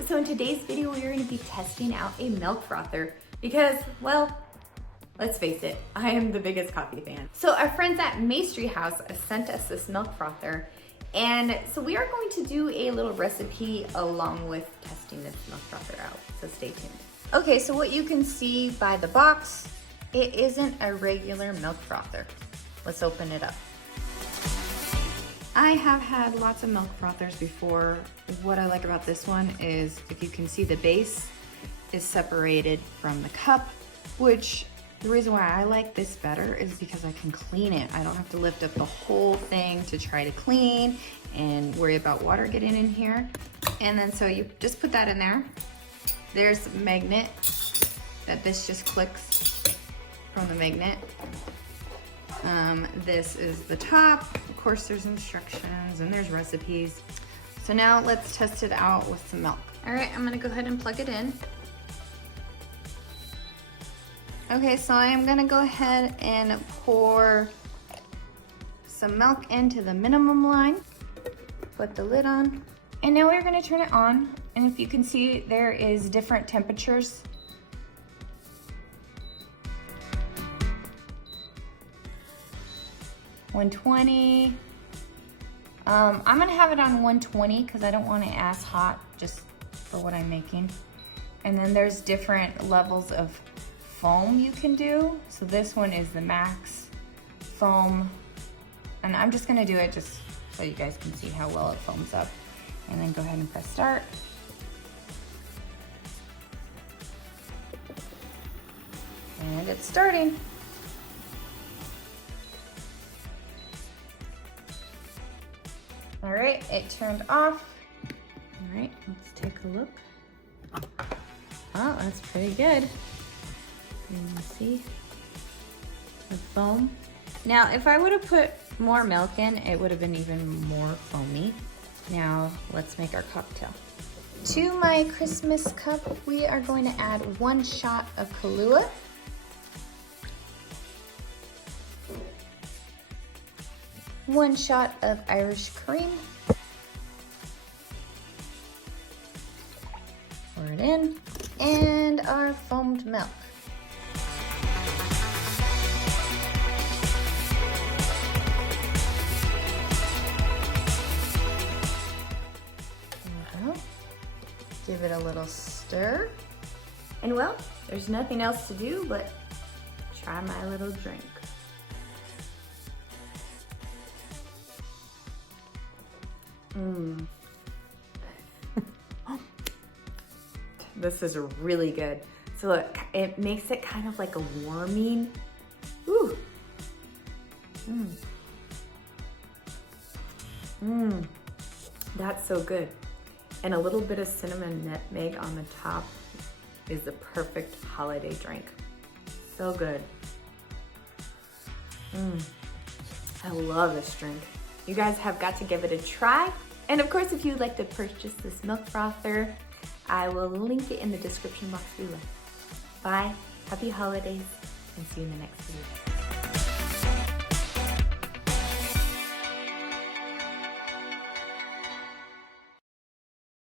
So in today's video, we are going to be testing out a milk frother because, well, let's face it, I am the biggest coffee fan. So our friends at Maestri House sent us this milk frother, and so we are going to do a little recipe along with testing this milk frother out, so stay tuned. Okay, so what you can see by the box, it isn't a regular milk frother. Let's open it up. I have had lots of milk frothers before. What I like about this one is, if you can see, the base is separated from the cup, which the reason why I like this better is because I can clean it. I don't have to lift up the whole thing to try to clean and worry about water getting in here. And then so you just put that in there. There's a magnet that this just clicks from the magnet. This is the top. Of course, there's instructions and there's recipes. So now let's test it out with some milk. All right, I'm gonna go ahead and plug it in. Okay, so I am gonna go ahead and pour some milk into the minimum line. Put the lid on. And now we're gonna turn it on. And if you can see, there is different temperatures. $120. I'm gonna have it on 120 because I don't want it as hot, just for what I'm making. And then there's different levels of foam you can do. So this one is the max foam. And I'm just gonna do it just so you guys can see how well it foams up. And then go ahead and press start. And it's starting. All right, it turned off. All right, let's take a look. Oh, that's pretty good. You can see the foam. Now, if I would have put more milk in, it would have been even more foamy. Now, let's make our cocktail. To my Christmas cup, we are going to add 1 shot of Kahlua. One shot of Irish cream. Pour it in. And our foamed milk. There we go. Give it a little stir. And well, there's nothing else to do but try my little drink. This is really good. So look, it makes it kind of like a warming. Ooh. That's so good. And a little bit of cinnamon nutmeg on the top is the perfect holiday drink. So good. I love this drink. You guys have got to give it a try. And of course, if you'd like to purchase this milk frother, I will link it in the description box below. Bye, happy holidays, and see you in the next video.